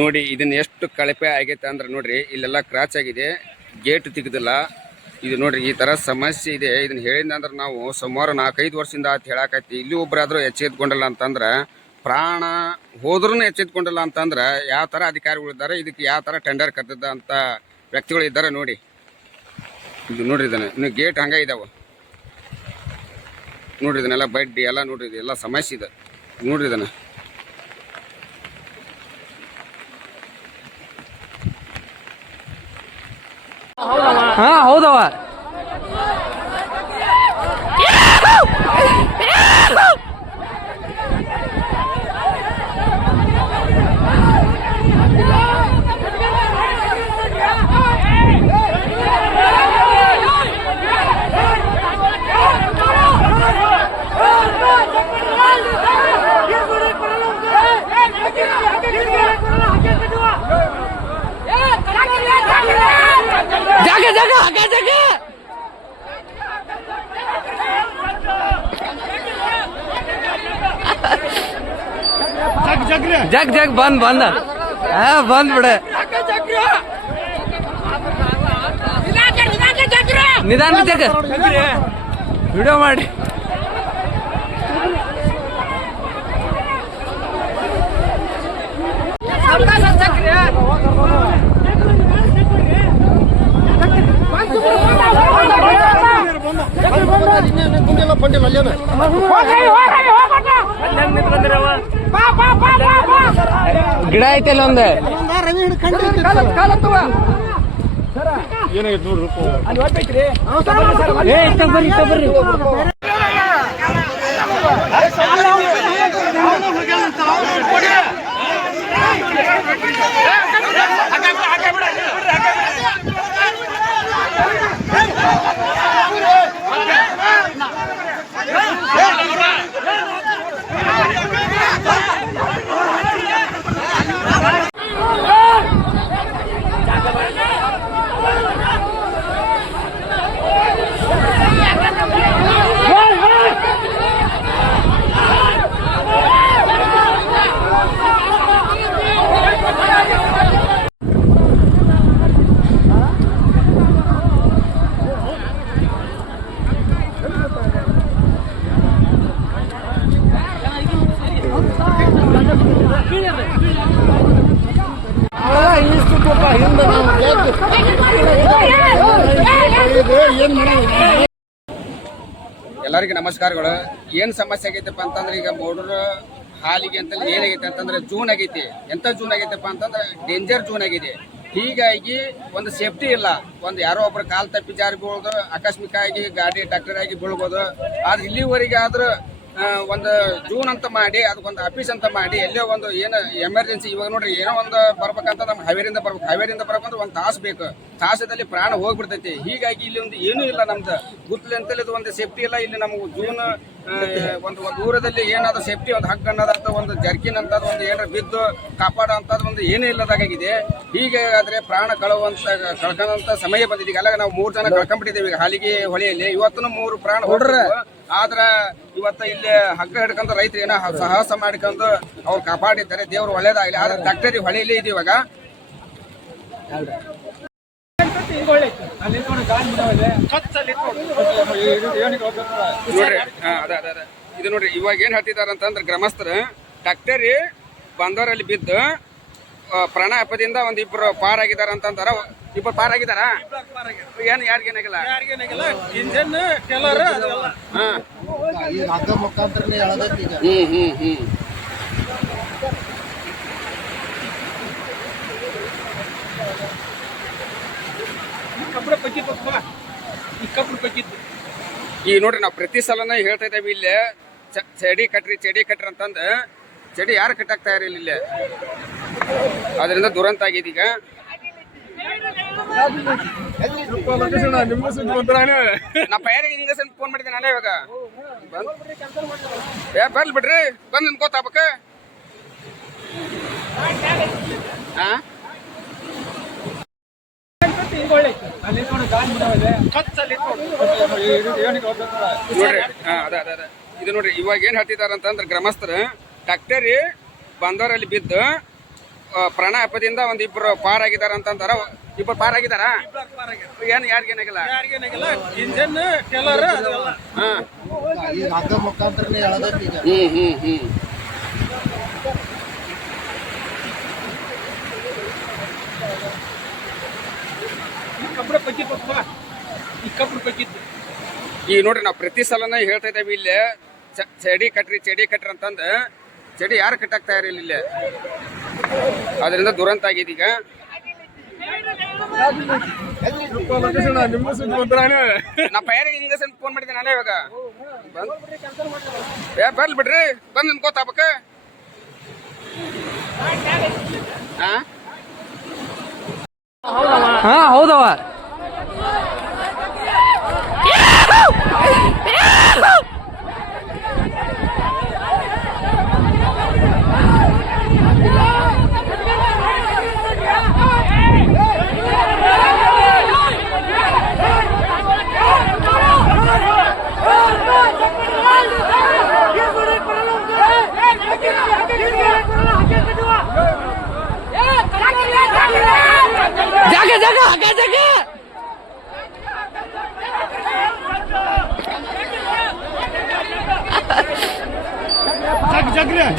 ನೋಡಿ, ಇದನ್ನ ಎಷ್ಟು ಕಳಪೆ ಆಗೈತೆ ಅಂದ್ರೆ ನೋಡ್ರಿ, ಇಲ್ಲೆಲ್ಲ ಕ್ರಾಚ್ ಆಗಿದೆ ಗೇಟ್ ತೆಗೆದಿಲ್ಲ. ಇದು ನೋಡ್ರಿ, ಈ ತರ ಸಮಸ್ಯೆ ಇದೆ. ಇದನ್ನ ಹೇಳಿದಂದ್ರೆ ನಾವು ಸುಮಾರು ನಾಲ್ಕೈದು ವರ್ಷದಿಂದ ಅಂತ ಹೇಳಕೈತಿ ಇಲ್ಲಿ ಒಬ್ಬರಾದ್ರೂ ಎಚ್ಚೆತ್ಕೊಂಡಿಲ್ಲ ಅಂತಂದ್ರೆ, ಪ್ರಾಣ ಹೋದ್ರೂ ಎಚ್ಚೆತ್ಕೊಂಡಿಲ್ಲ ಅಂತಂದ್ರೆ, ಯಾವ ತರ ಅಧಿಕಾರಿಗಳಿದ್ದಾರೆ ಇದಕ್ಕೆ ಯಾವ ತರ ಟೆಂಡರ್ ಕರೆದಿದ್ದ ಅಂತ ವ್ಯಕ್ತಿಗಳು ಇದ್ದಾರೆ ನೋಡಿ. ಇದು ನೋಡ್ರಿ ಇದನ್ನ, ಇನ್ನು ಗೇಟ್ ಹಂಗೆ ಇದಾವ. ನೋಡ್ರಿ ಇದನ್ನೆಲ್ಲ ಬಡ್ಡಿ, ಎಲ್ಲ ನೋಡ್ರಿ ಎಲ್ಲ ಸಮಸ್ಯೆ ಇದೆ. ನೋಡ್ರಿ ಇದನ್ನ. 好！啊，好走啊！ಹೌದವ ಜಾಗ ಜಾಗ ಆಗ ಜಾಗ ಜಗ್ ಜಗ್ ಬಂದ್ ಬಂದ ಹಾ ಬಂದ್ ಬಿಡ ನಿಧಾನ ಜಗ್ ವಿಡಿಯೋ ಮಾಡಿ ಗಿಡ ಐತಲ್ಲ ಒಂದ್? ಏ ಇತ್ತ ಬರ್ರಿ ಎಲ್ಲರಿಗೂ ನಮಸ್ಕಾರಗಳು. ಏನು ಸಮಸ್ಯೆ ಆಗೈತಪ್ಪ ಅಂತಂದ್ರೆ ಈಗ ಮೋಡ್ರ ಹಾಲಿಗೆ ಅಂತ ಏನಾಗೈತೆ ಅಂತಂದ್ರೆ ಜೂನ್ ಆಗೈತಿ. ಎಂತ ಜೂನ್ ಆಗೈತಪ್ಪ ಅಂತಂದ್ರೆ ಡೇಂಜರ್ ಜೂನ್ ಆಗಿದೆ. ಹೀಗಾಗಿ ಒಂದು ಸೇಫ್ಟಿ ಇಲ್ಲ. ಒಂದು ಯಾರೋ ಒಬ್ರು ಕಾಲ್ ತಪ್ಪಿ ಜಾರಿ ಬೀಳೋದು ಆಕಸ್ಮಿಕ ಆಗಿ ಗಾಡಿ ಟ್ರಾಕ್ಟರ್ ಆಗಿ ಬೀಳ್ಬೋದು. ಆದ್ರೆ ಇಲ್ಲಿವರೆಗೆ ಆದ್ರೂ ಒಂದು ಜೂನ್ ಅಂತ ಮಾಡಿ, ಅದಕ್ಕೊಂದು ಆಫೀಸ್ ಅಂತ ಮಾಡಿ, ಎಲ್ಲೋ ಒಂದು ಏನು ಎಮರ್ಜೆನ್ಸಿ ಇವಾಗ ನೋಡ್ರಿ, ಏನೋ ಒಂದು ಬರ್ಬೇಕಂತ ನಮ್ಗೆ ಹಾವೇರಿಂದ ಬರ್ಬೇಕು. ಹಾವೇರಿಂದ ಬರ್ಬೇಕಂದ್ರೆ ಒಂದು ತಾಸು ಬೇಕು. ತಾಸದಲ್ಲಿ ಪ್ರಾಣ ಹೋಗ್ಬಿಡ್ತೈತಿ. ಹೀಗಾಗಿ ಇಲ್ಲಿ ಒಂದು ಏನೂ ಇಲ್ಲ ನಮ್ದು. ಗುತ್ತಲೆ ಅಂತಲ್ಲಿ ಇದು ಒಂದು ಸೇಫ್ಟಿ ಇಲ್ಲ. ಇಲ್ಲಿ ನಮಗೆ ಜೂನ್ ಒಂದು ಒಂದು ದೂರದಲ್ಲಿ ಏನಾದ್ರು ಸೇಫ್ಟಿ ಒಂದು ಹಗ್ಗ ಅನ್ನೋದಂತ ಒಂದು ಜರ್ಕಿನ್ ಅಂತದ್ದು ಒಂದು ಏನಾರ ಬಿದ್ದು ಕಾಪಾಡೋ ಅಂತದ್ದು ಒಂದು ಏನೂ ಇಲ್ಲದಾಗಿದೆ ಹೀಗಾದ್ರೆ ಪ್ರಾಣ ಕಳುವಂತ ಕಳ್ಕೊಂಡಂತ ಸಮಯ ಬಂದಿದೆ. ಈಗ ಅಲ್ಲ ನಾವು ಮೂರು ಜನ ಕಳ್ಕೊಂಡ್ಬಿಟ್ಟಿದ್ದೇವೆ ಈಗ ಹಾಲಿಗೆ ಹೊಳೆಯಲ್ಲಿ. ಇವತ್ತು ಮೂರು ಪ್ರಾಣ ಹೊಡ್ರ ಆದ್ರ ಇವತ್ತ ಇಲ್ಲಿ ಹಗ್ಗ ಹಿಡ್ಕೊಂತ ರೈತರು ಏನೋ ಸಾಹಸ ಮಾಡ್ಕೊಂಡು ಅವ್ರು ಕಾಪಾಡಿದ್ದಾರೆ. ದೇವ್ರು ಒಳ್ಳೇದಾಗಲಿ. ಆದ್ರೆ ಡಾಕ್ಟರಿ ಹೊಳೆಯಲ್ಲಿ ಇದೆ ಇವಾಗ. ನೋಡ್ರಿ ಹಾ, ಅದ ಅದ ಅದ. ಇದು ನೋಡ್ರಿ ಇವಾಗ ಏನ್ ಹೇಳ್ತಿದಾರ ಅಂತಂದ್ರೆ ಗ್ರಾಮಸ್ಥರು ಡಾಕ್ಟರಿ ಬಂದವರಲ್ಲಿ ಬಿದ್ದು ಪ್ರಾಣ ಅಪದಿಂದ ಒಂದ್ ಇಬ್ರು ಪಾರ್ ಆಗಿದಾರ ಅಂತಂದಾರ. ಇಬ್ರು ಪಾರ್ ಆಗಿದಾರ ಏನ್ ಯಾರಿಗೇನಾಗಿಲ್ಲ ಹ್ಮ್ ಹ್ಮ್ ಹ್ಮ್. ಕಬ್ಬಡ ಪಕ್ಕಿತ್ತು ಈ ಕಬ್ಬಡ ಪಕ್ಕಿತ್ತು ಈ ನೋಡ್ರಿ ನಾವು ಪ್ರತಿ ಸಲನ ಹೇಳ್ತಾ ಇದ್ದೇವೆ ಇಲ್ಲೇ ಚಡಿ ಕಟ್ರಿ ಚಡಿ ಕಟ್ರಿ ಅಂತಂದ, ಚಡಿ ಯಾರು ಕಟ್ಟಾಗ್ತಾ ಇರಲಿಲ್ಲ ಇಲ್ಲೇ? ಅದರಿಂದ ದುರಂತ ಆಗಿದೆ ಈಗ. ನಾ ಪೈರಿಗೆ ಹಿಂಗ ಫೋನ್ ಮಾಡಿದೆ ನಾನೇ ಇವಾಗ. ಏ, ಬರ್ಲಿ ಬಿಡ್ರಿ, ಬಂದ್ ನಿಮ್ಗೆ ಹಾ ನೋಡ್ರಿ ಅದ ಅದ ಅದ. ಇದು ನೋಡ್ರಿ, ಇವಾಗ ಏನ್ ಹೇಳ್ತಿದಾರ ಅಂತಂದ್ರೆ ಗ್ರಾಮಸ್ಥರು ಡಾಕ್ಟರಿ ಬಂದವರಲ್ಲಿ ಬಿದ್ದು ಪ್ರಾಣ ಪ್ರಾಣಾಪಾಯದಿಂದ ಒಂದ್ ಇಬ್ರು ಪಾರಾಗಿದಾರ ಅಂತಂದಾರ. ಇಬ್ರು ಪಾರಾಗಿದಾರ ಏನ್ ಯಾರಿಗೇನಾಗಿಲ್ಲ ಇಂಜನ್ ಹ್ಮ್ ಹ್ಮ್ ಹ್ಮ್. ಕಬ್ಬಡ ಪಕ್ಕಿತ್ತಪ್ಪ ಈ ಕಬ್ಬಡ ಪಕ್ಕಿತ್ತು ಈಗ ನೋಡ್ರಿ ನಾವು ಪ್ರತಿ ಸಲನ ಹೇಳ್ತಾ ಇದ್ದೇವೆ ಇಲ್ಲಿ ಚಡಿ ಕಟ್ರಿ ಚಡಿ ಕಟ್ರಿ ಅಂತಂದು, ಚಡಿ ಯಾರು ಕಟ್ಟಾಕ್ತಾ ಇರಲಿಲ್ಲ ಇಲ್ಲಿ? ಅದರಿಂದ ದುರಂತ ಆಗಿದೆ ಈಗ. ನಾ ಪೈರಿಗೆ ಹಿಂಗ ಫೋನ್ ಮಾಡಿದ್ದೆ ನಾನೇ ಇವಾಗ. ಏ, ಬರ್ಲಿ ಬಿಡ್ರಿ, ಬಂದ್ ನಿಮ್ ಗೊತ್ತಾಗ್ಬೇಕ? ಹಾ ಹಾ ಹೌದವ ಜಾಗ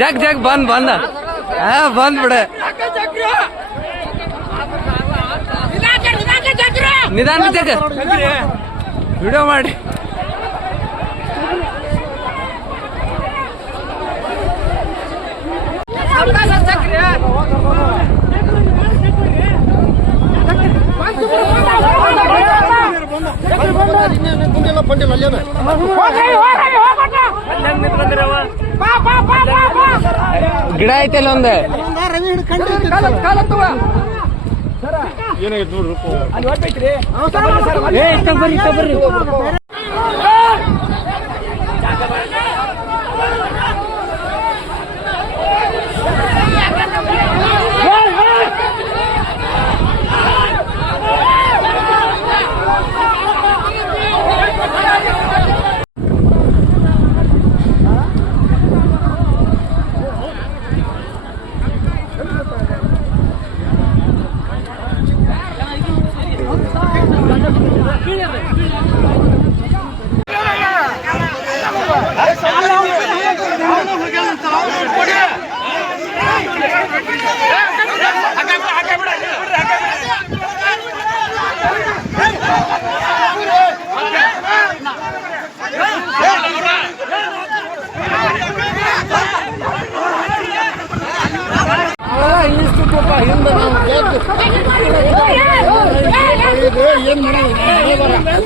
ಜಗ್ ಜಗ್ ಬಂದ್ ಬಂದ. ಹಾ ಬಂದ್ ಬಿಡ. ನಿಧಾನ ಜಗ್. ವಿಡಿಯೋ ಮಾಡಿ. ಗಿಡ ಐತೆ ಒಂದ್? ಏನಾಗೈತೆ ನೋಡ್ರಿ ¡Vamos! ¡Vamos! ¡Vamos!